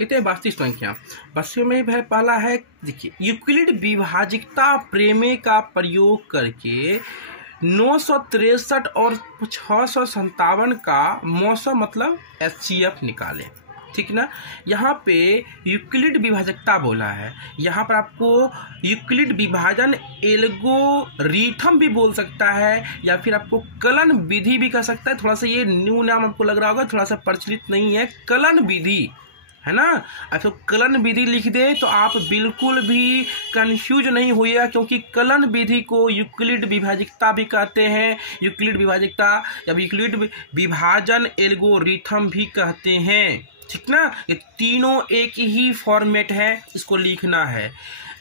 इतने वास्तविक संख्या बच्चों में है। पहला है, देखिए, यूक्लिड विभाजिकता प्रमेय का प्रयोग करके 963 और 657 का मौसम मतलब HCF निकालें। ठीक ना। यहाँ पे यूक्लिड विभाजकता बोला है, यहाँ पर आपको यूक्लिड विभाजन एल्गोरिथम भी बोल सकता है या फिर आपको कलन विधि भी कह सकता है। थोड़ा सा ये न्यू नाम आपको लग रहा होगा, थोड़ा सा प्रचलित नहीं है, कलन विधि है ना। आपको कलन विधि लिख दे तो आप बिल्कुल भी कंफ्यूज नहीं होइएगा, क्योंकि कलन विधि को यूक्लिड विभाजिकता भी कहते हैं, यूक्लिड विभाजिकता या यूक्लिड विभाजन एल्गोरिथम भी कहते हैं। ठीक ना। ये तीनों एक ही फॉर्मेट है, इसको लिखना है।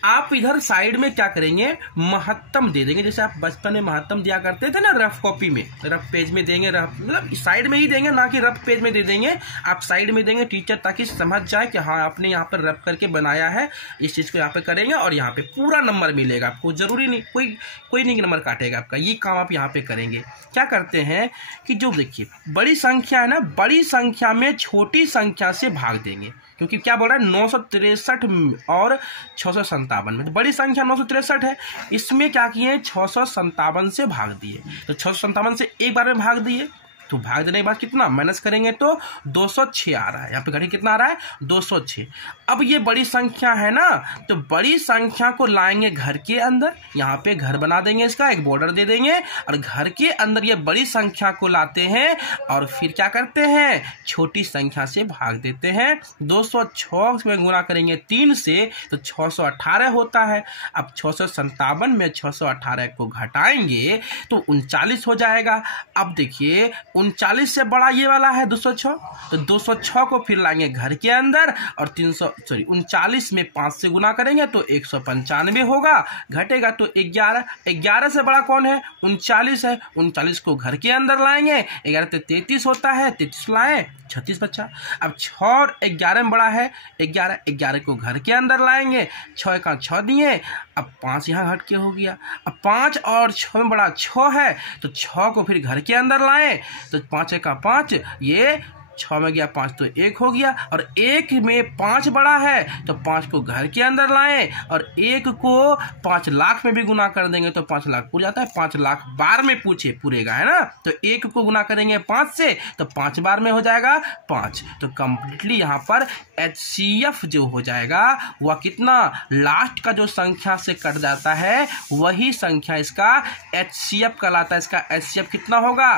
आप इधर साइड में क्या करेंगे, महत्तम दे देंगे, जैसे आप बचपन में महत्तम दिया करते थे ना, रफ कॉपी में, रफ पेज में देंगे, रफ मतलब साइड में ही देंगे, ना कि रफ पेज में दे देंगे, आप साइड में देंगे टीचर, ताकि समझ जाए कि हाँ आपने यहाँ पर रफ करके बनाया है, इस चीज़ को यहाँ पे करेंगे और यहाँ पे पूरा नंबर मिलेगा आपको। जरूरी नहीं कोई नहीं नंबर काटेगा आपका, ये काम आप यहाँ पे करेंगे। क्या करते हैं कि जो देखिए बड़ी संख्या है ना, बड़ी संख्या में छोटी संख्या से भाग देंगे, क्योंकि क्या बोल रहा है 963 और 657 में, तो बड़ी संख्या 963 है, इसमें क्या किए 657 से भाग दिए, तो 657 से एक बार में भाग दिए, तो भाग देने के बाद कितना माइनस करेंगे तो 206 आ रहा है। यहाँ पे घड़ी कितना आ रहा है 206। अब ये बड़ी संख्या है ना, तो बड़ी संख्या को लाएंगे घर के अंदर, यहाँ पे घर बना देंगे, इसका एक बॉर्डर दे देंगे और घर के अंदर ये बड़ी संख्या को लाते हैं और फिर क्या करते हैं छोटी संख्या से भाग देते हैं। 206 में गुणा करेंगे 3 से तो 618 होता है। अब 657 में 618 को घटाएंगे तो 39 हो जाएगा। अब देखिए 39 से बड़ा ये वाला है 206, तो 206 को फिर लाएंगे घर के अंदर और 39 में 5 से गुना करेंगे तो 195 होगा, घटेगा तो 11 से बड़ा कौन है 39 है, 39 को घर के अंदर लाएंगे, 11 से 33 होता है, 33 लाए 36 बचा। अब 6 और 11 में बड़ा है 11 को घर के अंदर लाएंगे, 6 का 6 दिए, अब 5 यहाँ हट के हो गया। अब 5 और 6 में बड़ा 6 है, तो 6 को फिर घर के अंदर लाएं तो 5 का 5, ये 6 में गया 5 तो 1 हो गया, और 1 में 5 बड़ा है तो 5 को घर के अंदर लाएं और 1 को 5 लाख में भी गुना कर देंगे तो 5 लाख पूरा जाता है। 5 लाख बार में पूरेगा है ना, तो 1 को गुना करेंगे 5 से तो 5 बार में हो जाएगा 5, तो कंप्लीटली यहाँ पर HCF जो हो जाएगा वह कितना लास्ट का जो संख्या से कट जाता है वही संख्या इसका HCF कहलाता है। इसका HCF कितना होगा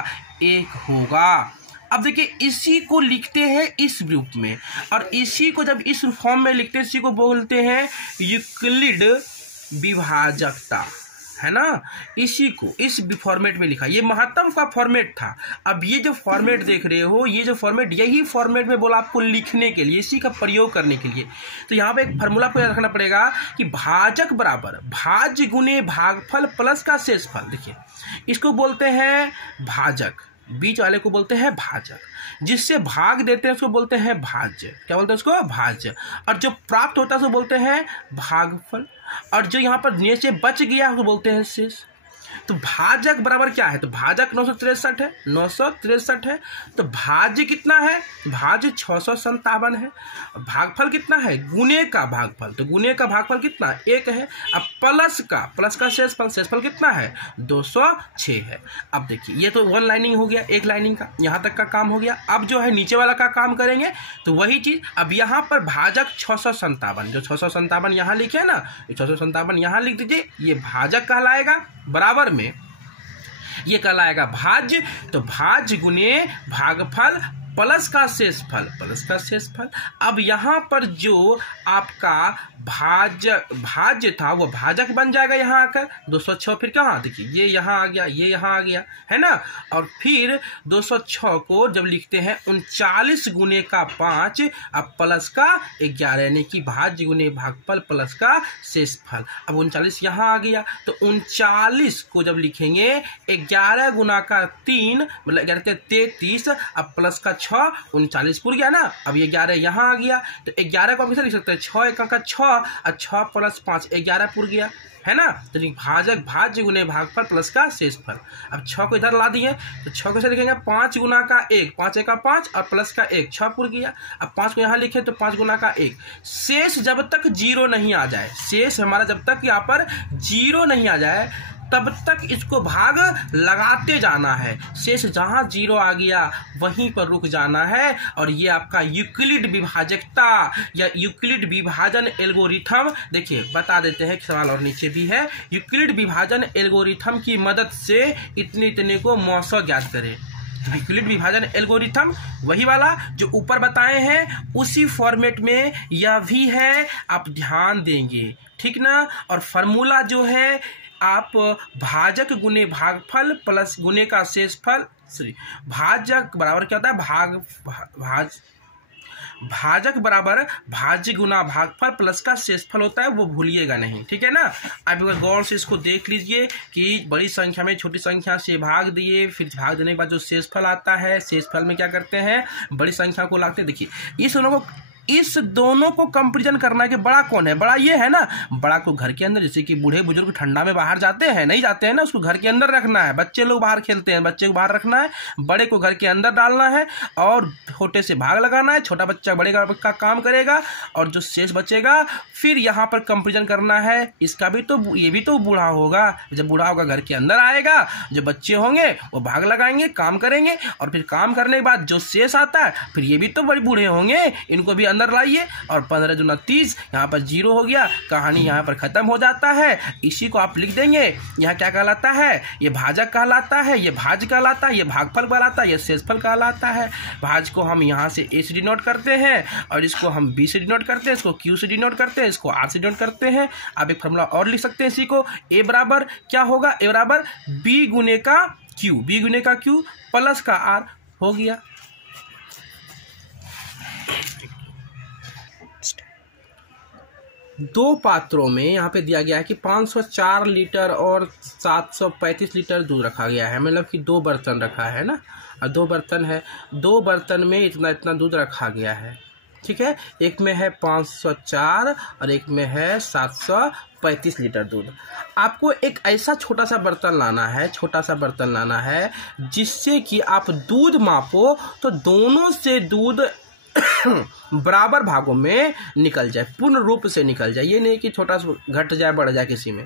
1 होगा। अब देखिए इसी को लिखते हैं इस रूप में, और इसी को जब इस फॉर्म में लिखते हैं इसी को बोलते हैं यूक्लिड विभाजकता, है ना। इसी को इस फॉर्मेट में लिखा, ये महत्तम का फॉर्मेट था। अब ये जो फॉर्मेट देख रहे हो, ये जो फॉर्मेट, यही फॉर्मेट में बोला आपको लिखने के लिए, इसी का प्रयोग करने के लिए। तो यहाँ पे एक फार्मूला को रखना पड़ेगा कि भाजक बराबर भाज्य गुने भागफल प्लस का शेषफल। देखिए इसको बोलते हैं भाजक, बीच वाले को बोलते हैं भाजक, जिससे भाग देते हैं उसको बोलते हैं भाज्य। क्या बोलते हैं उसको भाज्य, और जो प्राप्त होता है उसको बोलते हैं भागफल, और जो यहाँ पर नीचे बच गया उसको बोलते हैं शेष। तो भाजक बराबर क्या है, तो भाजक 963 है, तो भाज्य कितना है, भाज्य 657 है। भागफल कितना है, गुने का भागफल, तो गुने का भागफल कितना 1 है। अब प्लस का शेषफल कितना है 206 है। अब देखिए ये तो वन लाइनिंग हो गया, एक लाइनिंग का यहाँ तक का काम हो गया। अब जो है नीचे वाला का काम करेंगे तो वही चीज। अब यहाँ पर भाजक 657, जो 657 यहाँ लिखे है ना, 657 यहाँ लिख दीजिए, ये भाजक कहलाएगा, बराबर में ये कहलाएगा भाज्य। तो भाज्य गुने भागफल प्लस का शेषफल। अब यहाँ पर जो आपका भाज्य था वो भाजक बन जाएगा यहाँ आकर 206, फिर कहाँ देखिए ये यहाँ आ गया, ये यहाँ आ गया, है ना। और फिर 206 को जब लिखते हैं 39 गुने का 5 अब प्लस का 11, यानी कि भाज्य गुने भागफल प्लस का शेषफल। अब 39 यहाँ आ गया, तो 39 को जब लिखेंगे 11 गुना का 3 मतलब 11 33, अब प्लस का 6 39 पूर गया ना। अब ये 11 यहाँ आ गया, तो 11 को हम कैसे लिख सकते हैं, 6 1 का 6 और 6 + 5 11 पूर गया है ना। तो भाजक भाज्य गुने भागफल प्लस का शेषफल। अब 6 को इधर ला दिए तो 6 कैसे लिखेंगे, 5 गुना का 1, 5 1 का 5 और प्लस का 1, 6 पूर गया। अब 5 को यहाँ लिखे तो 5 गुना का 1। शेष जब तक 0 नहीं आ जाए, शेष हमारा जब तक यहाँ पर 0 नहीं आ जाए तब तक इसको भाग लगाते जाना है। शेष जहाँ 0 आ गया वहीं पर रुक जाना है। और ये आपका यूक्लिड विभाजकता या यूक्लिड विभाजन एल्गोरिथम, देखिए बता देते हैं, सवाल और नीचे भी है। यूक्लिड विभाजन एल्गोरिथम की मदद से इतने इतने को मौसा ज्ञात करें। यूक्लिड विभाजन एल्गोरिथम वही वाला जो ऊपर बताए हैं, उसी फॉर्मेट में यह भी है, आप ध्यान देंगे, ठीक ना। और फार्मूला जो है आप भाजक गुने भागफल प्लस गुने का शेषफल, सॉरी भाजक बराबर क्या होता है, भाजक बराबर भाज्य गुना भागफल प्लस का शेषफल होता है, वो भूलिएगा नहीं, ठीक है ना। आप अगर गौर से इसको देख लीजिए कि बड़ी संख्या में छोटी संख्या से भाग दिए, फिर भाग देने के बाद जो शेषफल आता है, शेषफल में क्या करते हैं, बड़ी संख्या को लाते हैं। देखिए इस दोनों को कंपेरिजन करना है कि बड़ा कौन है, बड़ा ये है ना। बड़ा को घर के अंदर, जैसे कि बूढ़े बुजुर्ग ठंडा में बाहर जाते हैं, नहीं जाते हैं ना, उसको घर के अंदर रखना है। बच्चे लोग बाहर खेलते हैं, बच्चे को बाहर रखना है, बड़े को घर के अंदर डालना है और छोटे से भाग लगाना है। छोटा बच्चा बड़े का काम करेगा और जो शेष बचेगा फिर यहाँ पर कंपेरिजन करना है। इसका भी तो, ये भी तो बूढ़ा होगा, जब बूढ़ा होगा घर के अंदर आएगा, जो बच्चे होंगे वो भाग लगाएंगे, काम करेंगे और फिर काम करने के बाद जो शेष आता है फिर ये भी तो बड़े बूढ़े होंगे, इनको भी अंदर लाइए और 15 दूना 30, यहाँ पर 0 हो गया, कहानी यहाँ पर खत्म हो जाता है। इसी को आप लिख देंगे, यहाँ क्या कहलाता है, ये भाजक कहलाता है, ये भाज्य कहलाता है, ये भागफल कहलाता है, ये शेषफल कहलाता है। भाज्य को हम यहाँ से A से डिनोट करते हैं और इसको हम B से डिनोट करते हैं, इसको Q से डिनोट करते हैं, इसको R से डिनोट करते हैं। आप एक फॉर्मूला और लिख सकते हैं इसी को, A बराबर क्या होगा, A बराबर B गुने का Q, B गुने का Q प्लस का R हो गया। दो पात्रों में यहाँ पे दिया गया है कि 504 लीटर और 735 लीटर दूध रखा गया है, मतलब कि 2 बर्तन रखा है ना, और 2 बर्तन है, 2 बर्तन में इतना इतना दूध रखा गया है, ठीक है। एक में है 504 और एक में है 735 लीटर दूध। आपको एक ऐसा छोटा सा बर्तन लाना है, छोटा सा बर्तन लाना है जिससे कि आप दूध मापो तो दोनों से दूध बराबर भागों में निकल जाए, पूर्ण रूप से निकल जाए, ये नहीं कि छोटा सा घट जाए बढ़ जाए किसी में।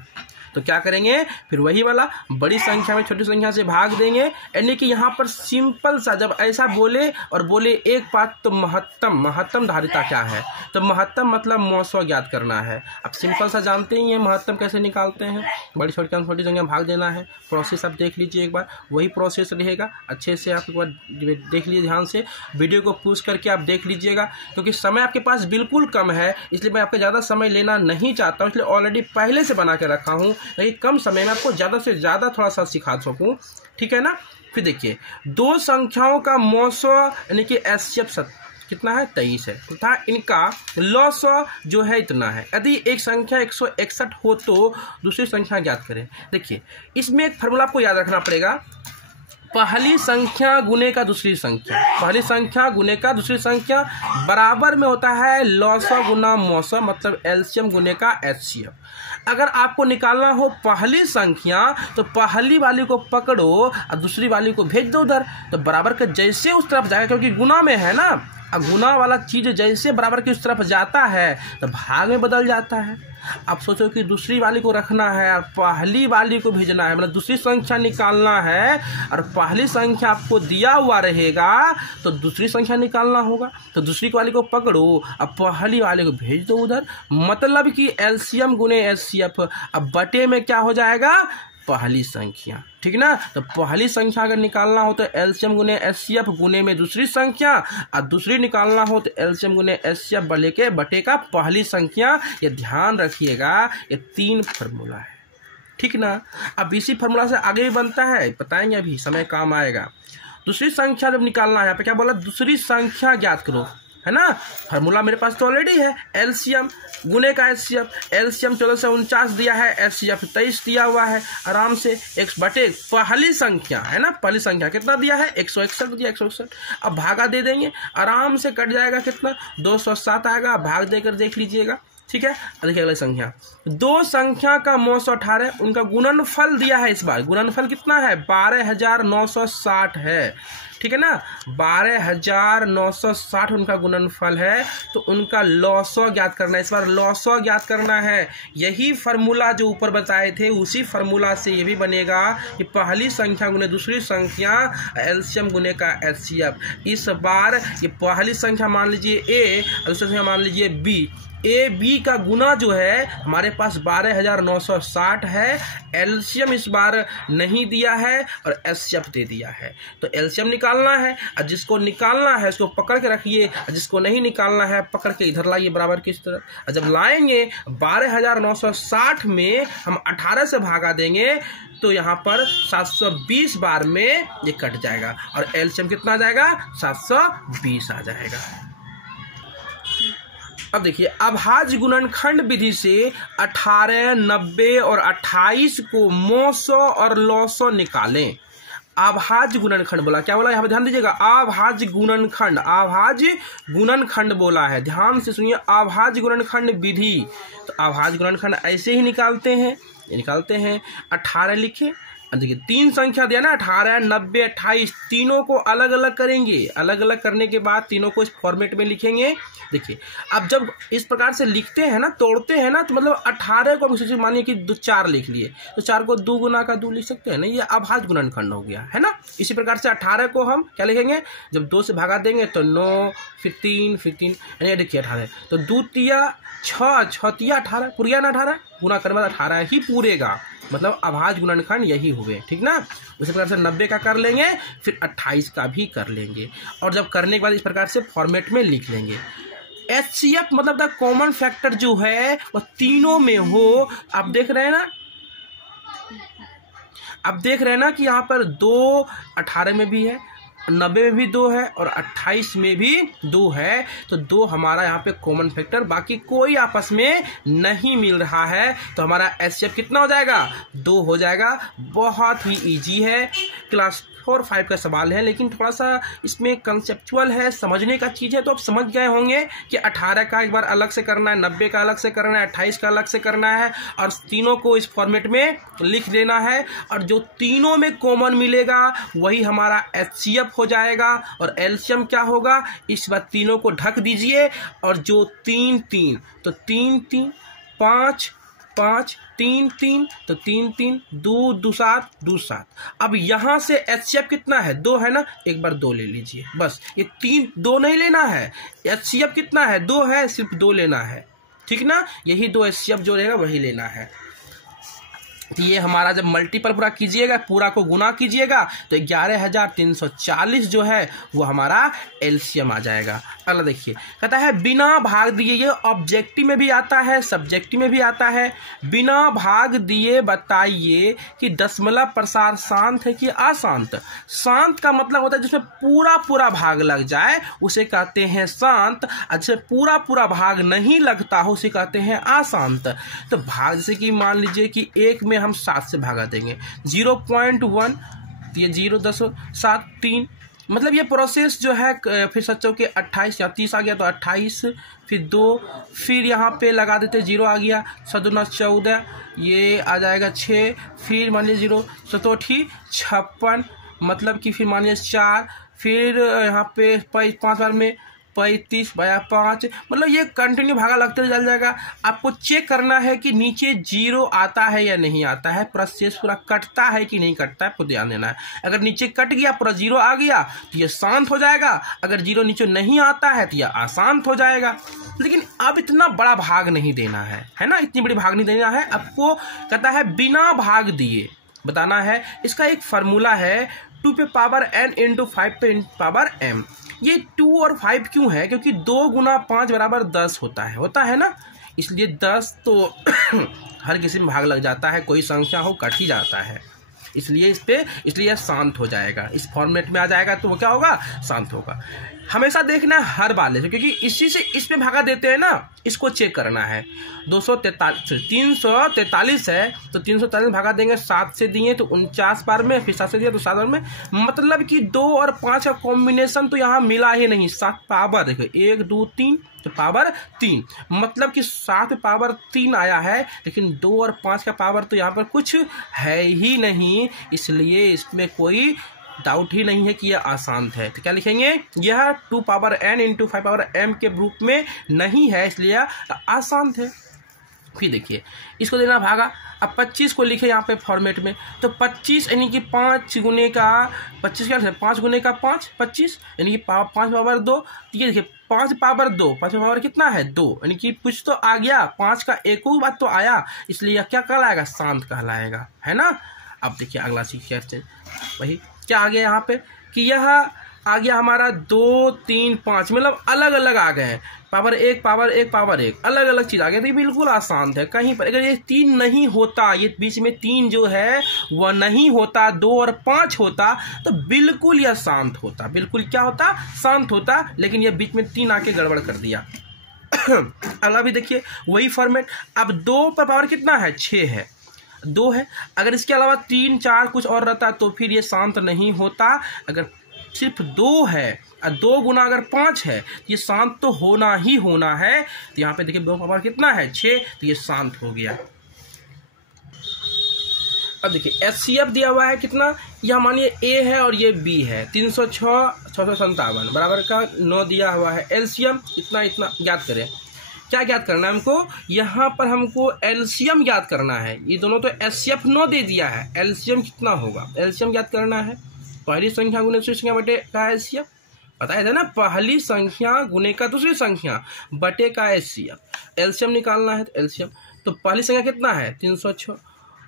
तो क्या करेंगे, फिर वही वाला बड़ी संख्या में छोटी संख्या से भाग देंगे। यानी कि यहाँ पर सिंपल सा जब ऐसा बोले और बोले एक बात, तो महत्तम धारिता क्या है, तो महत्तम मतलब मौसो ज्ञात करना है। अब सिंपल सा जानते ही हैं महत्तम कैसे निकालते हैं, बड़ी छोटी संख्या भाग देना है। प्रोसेस आप देख लीजिए एक बार, वही प्रोसेस रहेगा, अच्छे से आप एक बार देख लीजिए, ध्यान से वीडियो को पूछ करके आप देख लीजिएगा, क्योंकि समय आपके पास बिल्कुल कम है, इसलिए मैं आपका ज़्यादा समय लेना नहीं चाहता हूँ, इसलिए ऑलरेडी पहले से बना के रखा हूँ ताकि कम समय में आपको ज़्यादा से ज़्यादा थोड़ा सा सिखा सकूँ, ठीक है ना। फिर देखिए, 2 संख्याओं का मौसो यानी कि एचसीएफ कितना है, 23 है, तथा इनका लॉसो जो है इतना है। यदि एक संख्या 161 हो तो दूसरी संख्या ज्ञात करें। देखिए, इसमें एक फार्मूला आपको याद रखना पड़ेगा, पहली संख्या गुने का दूसरी संख्या, पहली संख्या गुने का दूसरी संख्या बराबर में होता है लॉसो गुना मौसो, मतलब एलसीएम गुने का एचसीएफ। अगर आपको निकालना हो पहली संख्या तो पहली वाली को पकड़ो और दूसरी वाली को भेज दो उधर, तो बराबर का जैसे उस तरफ जाएगा, क्योंकि गुना में है ना, और गुना वाला चीज़ जैसे बराबर की उस तरफ जाता है तो भाग में बदल जाता है। अब सोचो कि दूसरी वाली को रखना है और पहली वाली को भेजना है, मतलब दूसरी संख्या निकालना है और पहली संख्या आपको दिया हुआ रहेगा तो दूसरी संख्या निकालना होगा, तो दूसरी वाली को पकड़ो अब पहली वाली को भेज दो उधर, मतलब कि एलसीएम गुने एचसीएफ। अब बटे में क्या हो जाएगा, पहली संख्या, ठीक ना। तो पहली संख्या अगर निकालना हो तो एलसीएम गुने एचसीएफ गुने में दूसरी संख्या, और दूसरी निकालना हो तो एलसीएम गुने एचसीएफ बटे का पहली संख्या। ये ध्यान रखिएगा, ये 3 फार्मूला है, ठीक ना। अब इसी फार्मूला से आगे भी बनता है, बताएंगे अभी, समय काम आएगा। दूसरी संख्या जब निकालना है, यहाँ पे क्या बोला, दूसरी संख्या ज्ञात करो, है ना। फार्मूला मेरे पास तो ऑलरेडी है, एलसीएम गुने का एचसीएफ। एलसीएम 1449 दिया है, एचसीएफ 23 दिया हुआ है। आराम से x बटे पहली संख्या है ना, पहली संख्या कितना दिया है 161 दिया, 161। अब भागा दे देंगे, आराम से कट जाएगा, कितना 207 आएगा। भाग देकर देख लीजिएगा, ठीक है। देखिए अगली संख्या, दो संख्या का 918, उनका गुणनफल दिया है। इस बार गुणनफल कितना है 12960 है, ठीक है ना। 12960 उनका गुणनफल है, तो उनका लॉसो ज्ञात करना है। इस बार लॉसो ज्ञात करना है। यही फार्मूला जो ऊपर बताए थे, उसी फार्मूला से ये भी बनेगा कि पहली संख्या गुने दूसरी संख्या, एलसीएम गुने का एचसीएफ। इस बार ये पहली संख्या मान लीजिए ए, दूसरी संख्या मान लीजिए बी। ए बी का गुना जो है हमारे पास 12960 है। एलसीएम इस बार नहीं दिया है और एचसीएफ दे दिया है, तो एलसीएम निकालना है। और जिसको निकालना है उसको पकड़ के रखिए, और जिसको नहीं निकालना है पकड़ के इधर लाइए बराबर की तरफ। और जब लाएंगे 12960 में हम 18 से भागा देंगे तो यहाँ पर 720 बार में ये कट जाएगा, और एलसीएम कितना आ जाएगा 720 आ जाएगा। अब देखिए अभाज्य गुणनखंड विधि से 18, 90 और 28 को 900 और लॉसो निकालें। अभाज्य गुणनखंड बोला, क्या बोला यहाँ पे ध्यान दीजिएगा, अभाज्य गुणनखंड, अभाज्य गुणनखंड बोला है, ध्यान से सुनिए। अभाज्य गुणनखंड विधि, तो अभाज्य गुणनखंड ऐसे ही निकालते हैं, 18 लिखे। देखिए तीन संख्या दिया ना 18, 90, 28, तीनों को अलग अलग करेंगे। अलग अलग करने के बाद तीनों को इस फॉर्मेट में लिखेंगे। देखिए अब जब इस प्रकार से लिखते हैं ना, तोड़ते हैं ना, तो मतलब 18 को मानिए कि 4 लिख लिए, तो 4 को 2 गुना का 2 लिख सकते हैं ना, ये अभाज्य गुणनखंड हो गया है ना। इसी प्रकार से 18 को हम क्या लिखेंगे, जब 2 से भागा देंगे तो 9, फिर 3, यानी देखिए 18, तो 2 तिया 6, 6 तिया 18, पूरा ना 18 गुना करने बाद 18 ही पूरेगा, मतलब अभाज्य गुणनखंड यही हुए, ठीक ना। उसी प्रकार से 90 का कर लेंगे, फिर 28 का भी कर लेंगे, और जब करने के बाद इस प्रकार से फॉर्मेट में लिख लेंगे। एचसीएफ मतलब द कॉमन फैक्टर जो है वह तीनों में हो। आप देख रहे हैं ना, आप देख रहे हैं ना कि यहाँ पर 2 18 में भी है, 90 में भी 2 है, और 28 में भी 2 है, तो 2 हमारा यहाँ पे कॉमन फैक्टर, बाकी कोई आपस में नहीं मिल रहा है, तो हमारा एचसीएफ कितना हो जाएगा 2 हो जाएगा। बहुत ही इजी है, क्लास 4, 5 का सवाल है, लेकिन थोड़ा सा इसमें कंसेप्चुअल है, समझने का चीज़ है। तो आप समझ गए होंगे कि 18 का एक बार अलग से करना है, 90 का अलग से करना है, 28 का अलग से करना है, और तीनों को इस फॉर्मेट में लिख देना है, और जो तीनों में कॉमन मिलेगा वही हमारा एचसीएफ हो जाएगा। और एलसीएम क्या होगा, इस बार तीनों को ढक दीजिए, और जो 3, 3 तो 3, 3 5, 5 3, 3 तो 3, 3 2, 2 7, 2 7। अब यहाँ से एचसीएफ कितना है 2 है ना, एक बार 2 ले लीजिए बस। ये 3 2 नहीं लेना है, एचसीएफ कितना है 2 है, सिर्फ 2 लेना है, ठीक ना। यही 2 एचसीएफ जो रहेगा वही लेना है। तो ये हमारा जब मल्टीपल पूरा कीजिएगा, पूरा को गुना कीजिएगा, तो 11340 जो है वो हमारा एलसीएम आ जाएगा। अगला देखिए, कहता है बिना भाग दिए, ये ऑब्जेक्टिव में भी आता है, सब्जेक्टिव में भी आता है। बिना भाग दिए बताइए कि दशमलव प्रसार शांत है कि अशांत। शांत का मतलब होता है जिसमें पूरा पूरा भाग लग जाए उसे कहते हैं शांत, जिसमें पूरा पूरा भाग नहीं लगता हो उसे कहते हैं अशांत। तो भाग जैसे कि मान लीजिए कि 1 में हम 7 से भागा देंगे, 0.1, ये 0.7, मतलब ये प्रोसेस जो है, फिर सच्चों के 28 या 30 आ गया तो 28, फिर 2, फिर यहाँ पे लगा देते 0 आ गया, 7×9 14, ये आ जाएगा 6, फिर मान लीजिए 0 7 56, मतलब कि फिर मान लीजिए 4, फिर यहाँ पे 5 बार में 35 / 5, मतलब ये कंटिन्यू भागा लगते चल जाएगा। आपको चेक करना है कि नीचे 0 आता है या नहीं आता है, प्रोसेस पूरा कटता है कि नहीं कटता है, आपको ध्यान देना है। अगर नीचे कट गया, पूरा 0 आ गया तो ये शांत हो जाएगा, अगर 0 नीचे नहीं आता है तो यह अशांत हो जाएगा। लेकिन अब इतना बड़ा भाग नहीं देना है ना, इतनी बड़ी भाग नहीं देना है आपको। कहता है बिना भाग दिए बताना है। इसका एक फार्मूला है 2 पे पावर n × 5 पे पावर m। ये 2 और 5 क्यों है, क्योंकि 2 × 5 = 10 होता है ना, इसलिए 10 तो हर किसी में भाग लग जाता है, कोई संख्या हो कट ही जाता है। इसलिए यह शांत हो जाएगा। इस फॉर्मेट में आ जाएगा तो वो क्या होगा, शांत होगा। हमेशा देखना है हर वाले से, क्योंकि इसी से इसमें भागा देते हैं ना, इसको चेक करना है। 343 है तो 343 भागा देंगे 7 से दिए तो 49 बार में, फिर 7 से दिया तो 7 बार में, मतलब कि 2 और 5 का कॉम्बिनेशन तो यहाँ मिला ही नहीं। 7 पावर देखो 1 2 3 तो पावर 3, मतलब कि 7 पावर 3 आया है, लेकिन 2 और 5 का पावर तो यहाँ पर कुछ है ही नहीं, इसलिए इसमें कोई डाउट ही नहीं है कि यह अशांत है। तो क्या लिखेंगे, यह 2 power n into 5 power m के रूप में नहीं है, इसलिए अशांत है। फिर देखिए इसको देना भागा। अब 25 को लिखे यहाँ पे फॉर्मेट में, तो 25 यानी कि 5 गुने का 25 क्या है, 5 गुने का 5 25 यानी कि 5 पावर 2। ये देखिए 5 पावर 2, 5 पावर कितना है 2, यानी कि कुछ तो आ गया, 5 का एक ही बात तो आया, इसलिए यह क्या कहलाएगा, शांत कहलाएगा, है ना। अब देखिए अगला चीज कहते हैं, वही क्या आ गया यहाँ पे कि यह आ गया हमारा 2 3 5, मतलब अलग अलग आ गए हैं, पावर 1 पावर 1 पावर 1, अलग अलग चीज आ गया। तो ये बिल्कुल आसान है। कहीं पर अगर ये 3 नहीं होता, ये बीच में 3 जो है वह नहीं होता, 2 और 5 होता तो बिल्कुल यह शांत होता, बिल्कुल क्या होता, शांत होता, लेकिन यह बीच में 3 आके गड़बड़ कर दिया। अगला भी देखिए वही फॉर्मेट। अब 2 पर पावर कितना है, 6 है, 2 है। अगर इसके अलावा 3 4 कुछ और रहता तो फिर ये शांत नहीं होता। अगर सिर्फ 2 है और 2 गुना अगर 5 है, ये शांत तो होना ही होना है। तो यहाँ पे देखिए 2 पावर कितना है, 6, तो ये शांत हो गया। अब देखिए HCF दिया हुआ है कितना, यह मानिए A है और ये B है, 306 657 बराबर का 9 दिया हुआ है। एलसीएम इतना ज्ञात करें। क्या ज्ञात करना है हमको, यहाँ पर हमको एलसीएम ज्ञात करना है। ये दोनों तो HCF 9 दे दिया है, एलसीएम कितना होगा, एलसीएम ज्ञात करना है। पहली संख्या गुने दूसरी संख्या बटे का HCF, पता है ना, पहली संख्या गुने का दूसरी संख्या बटे का HCF। एलसीएम निकालना है तो एलसीएम, तो पहली संख्या कितना है 306 और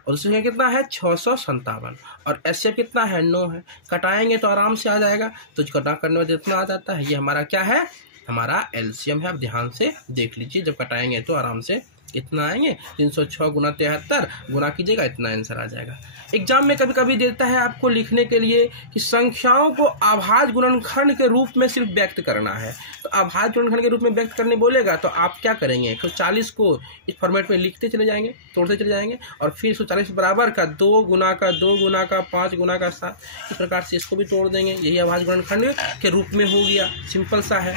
दूसरी संख्या कितना है 657 और HCF कितना है 9 है। कटाएंगे तो आराम से आ जाएगा, तो कटा करने में जितना आ जाता है ये हमारा क्या है, हमारा एलसीएम है। आप ध्यान से देख लीजिए, जब कटाएंगे तो आराम से इतना आएंगे, 306 गुना 73 गुना कीजिएगा, इतना आंसर आ जाएगा। एग्जाम में कभी कभी देता है आपको लिखने के लिए कि संख्याओं को अभाज्य गुणनखंड के रूप में सिर्फ व्यक्त करना है। तो अभाज्य गुणनखंड के रूप में व्यक्त करने बोलेगा तो आप क्या करेंगे, 140 को इस फॉर्मेट में लिखते चले जाएंगे, तोड़ते चले जाएंगे, और फिर 140 बराबर का 2 गुना का 2 गुना का 5 गुना का 7, इस प्रकार से इसको भी तोड़ देंगे। यही अभाज्य गुणनखंड के रूप में हो गया, सिंपल सा है,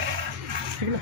ठीक है ना।